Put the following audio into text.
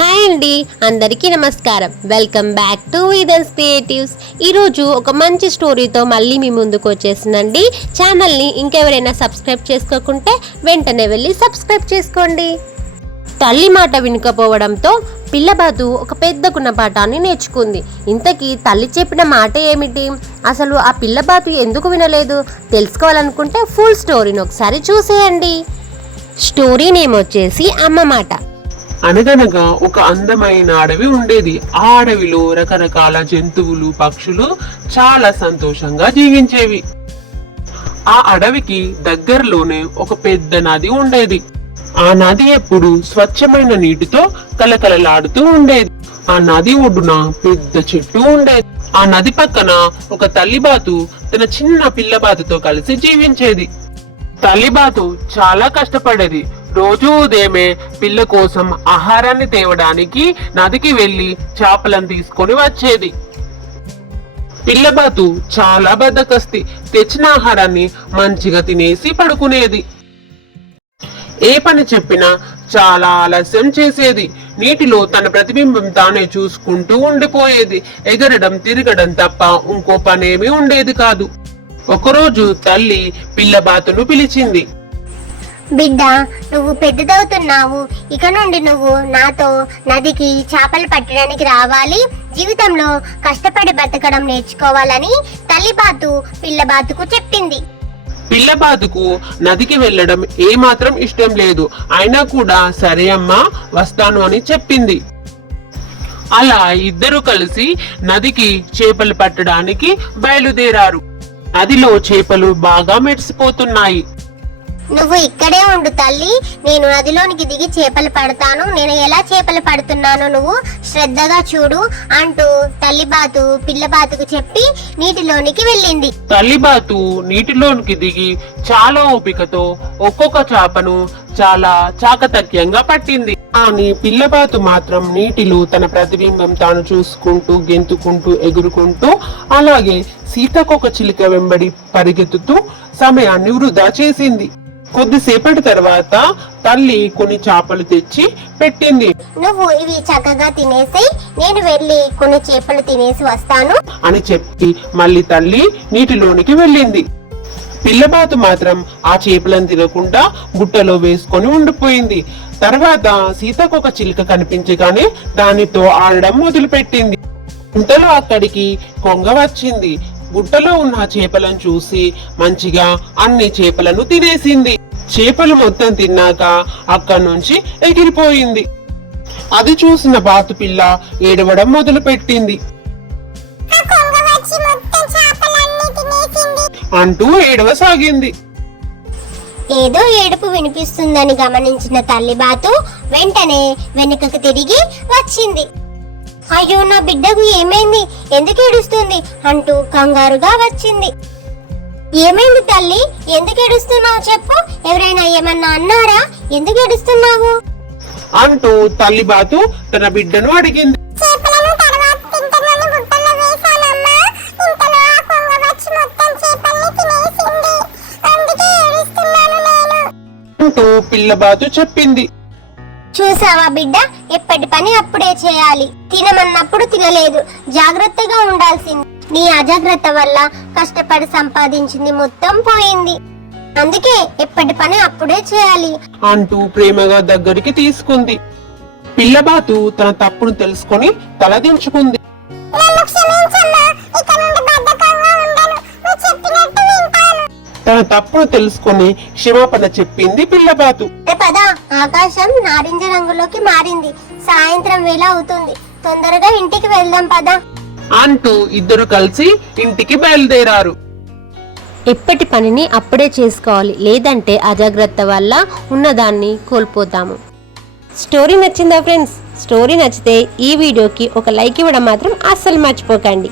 Hi అండి, అందరికీ నమస్కారం. Welcome back to Eedhans creatives. ఈరోజు ఒక మంచి స్టోరీతో మళ్ళీ మీ ముందుకు వచ్చేసిందండి. ఛానల్ని ఇంకెవరైనా సబ్స్క్రైబ్ చేసుకోకుంటే వెంటనే వెళ్ళి సబ్స్క్రైబ్ చేసుకోండి. తల్లి మాట వినకపోవడంతో పిల్లబాతు ఒక పెద్ద గుణపాఠాన్ని నేర్చుకుంది. ఇంతకీ తల్లి చెప్పిన మాట ఏమిటి? అసలు ఆ పిల్లబాతు ఎందుకు వినలేదు? తెలుసుకోవాలనుకుంటే ఫుల్ స్టోరీని ఒకసారి చూసేయండి. స్టోరీ నేమ్ వచ్చేసి అమ్మ మాట. అనగనగా ఒక అందమైన అడవి ఉండేది. ఆ అడవిలో రకరకాల జంతువులు, పక్షులు చాలా సంతోషంగా జీవించేవి. ఆ అడవికి దగ్గరలోనే ఒక పెద్ద నది ఉండేది. ఆ నది ఎప్పుడు స్వచ్ఛమైన నీటితో కలకలలాడుతూ ఉండేది. ఆ నది ఒడ్డున పెద్ద చెట్టు ఉండేది. ఆ నది పక్కన ఒక తల్లిబాతు తన చిన్న పిల్లబాతుతో కలిసి జీవించేది. తల్లిబాతు చాలా కష్టపడేది. రోజు ఉదయమే పిల్ల కోసం ఆహారాన్ని తేవడానికి నదికి వెళ్లి చేపలను తీసుకొని వచ్చేది. పిల్లబాతు చాలా బద్ధకస్తి. తెచ్చిన ఆహారాన్ని మంచిగా తినేసి పడుకునేది. ఏ పని చెప్పినా చాలా ఆలస్యం చేసేది. నీటిలో తన ప్రతిబింబం తానే చూసుకుంటూ ఉండిపోయేది. ఎగరడం, తిరగడం తప్ప ఇంకో పనేమీ ఉండేది కాదు. ఒకరోజు తల్లి పిల్లబాతును పిలిచింది. బిడ్డ, నువ్వు పెద్దదవుతున్నావు. ఇక నుండి నువ్వు నాతో నదికి చేపలు పట్టడానికి రావాలి. జీవితంలో కష్టపడి బతకడం నేర్చుకోవాలని తల్లిబాతు పిల్లబాతుకు చెప్పింది. పిల్లబాతుకు నదికి వెళ్ళడం ఏమాత్రం ఇష్టం లేదు. అయినా కూడా సరే అమ్మా, వస్తాను అని చెప్పింది. అలా ఇద్దరు కలిసి నదికి చేపలు పట్టడానికి బయలుదేరారు. నదిలో చేపలు బాగా మెరిసిపోతున్నాయి. నువ్వు ఇక్కడే ఉండు తల్లి, నేను నదిలోనికి దిగి చేపలు పడతాను. నేను ఎలా చేపలు పడుతున్నానో నువ్వు శ్రద్ధగా చూడు అంటూ తల్లిబాతు పిల్లబాతుకు చెప్పి నీటిలోనికి వెళ్ళింది. తల్లిబాతు నీటిలోనికి దిగి చాలా ఓపికతో ఒక్కొక్క చేపను చాలా చాకచక్యంగా పట్టింది. కానీ పిల్లబాతు మాత్రం నీటిలో తన ప్రతిబింబం తాను చూసుకుంటూ, గెంతుకుంటూ, ఎగురుకుంటూ, అలాగే సీతాకోక చిలుక వెంబడి పరిగెత్తుతూ సమయాన్ని వృధా చేసింది. కొద్దిసేపటి తర్వాత తల్లి కొన్ని చేపలు తెచ్చి పెట్టింది. నువ్వు ఇవి చక్కగా తినేసి నేను వెళ్ళి కొన్ని చేపలు తినేసి వస్తాను అని చెప్పి మళ్ళీ తల్లి నీటిలోనికి వెళ్ళింది. పిల్లబాతు మాత్రం ఆ చేపలను తినకుండా బుట్టలో వేసుకొని ఉండిపోయింది. తర్వాత సీతాకోక చిలుక కనిపించగానే దానితో ఆడడం మొదలుపెట్టింది. ఇంతలో అక్కడికి కొంగ వచ్చింది. బుట్టలో ఉన్న చేపలను చూసి మంచిగా అన్ని చేపలను తినేసింది. చేపలు మొత్తం తిన్నాక అక్కడి నుంచి ఎగిరిపోయింది. అది చూసిన బాతు పిల్ల ఏడవడం మొదలు పెట్టింది. అంటూ ఏడవసాగింది. ఏదో ఏడుపు వినిపిస్తుందని గమనించిన తల్లిబాతు వెంటనే వెనుకకు తిరిగి వచ్చింది. అయ్యో, నా బిడ్డకు ఏమైంది? ఎందుకు ఏడుస్తుంది అంటూ కంగారుగా వచ్చింది. ఏమైంది తల్లి? ఎందుకు ఏడుస్తున్నావు చెప్పు. ఎవరైనా ఏమన్నా అన్నారా? ఎందుకు ఏడుస్తున్నావు అంటూ తల్లిబాతు తన బిడ్డను అడిగింది. అంటూ పిల్లబాతు చెప్పింది. చూసావా బిడ్డ, ఎప్పటి పని అప్పుడే చేయాలి. తినమన్నప్పుడు తినలేదు. జాగ్రత్తగా ఉండాల్సింది. నీ అజాగ్రత్త వల్ల కష్టపడి సంపాదించింది మొత్తం పోయింది. అందుకే ఎప్పటి పని అప్పుడే చేయాలి అంటూ ప్రేమగా దగ్గరికి తీసుకుంది. పిల్లబాతు తన తప్పును తెలుసుకొని తలదించుకుంది. తన తప్పును తెలుసుకొని క్షమాపణ చెప్పింది పిల్లబాతు. పద, ఆకాశం నారింజ రంగులోకి మారింది. సాయంత్రం వేళ అవుతుంది. తొందరగా ఇంటికి వెళ్దాం పద అంటూ ఇద్దరు కలిసి ఇంటికి బయలుదేరారు. ఎప్పటి పనిని అప్పుడే చేసుకోవాలి, లేదంటే అజాగ్రత్త వల్ల ఉన్నదాన్ని కోల్పోతాము. స్టోరీ నచ్చిందా ఫ్రెండ్స్? స్టోరీ నచ్చితే ఈ వీడియోకి ఒక లైక్ ఇవ్వడం మాత్రం అస్సలు మర్చిపోకండి.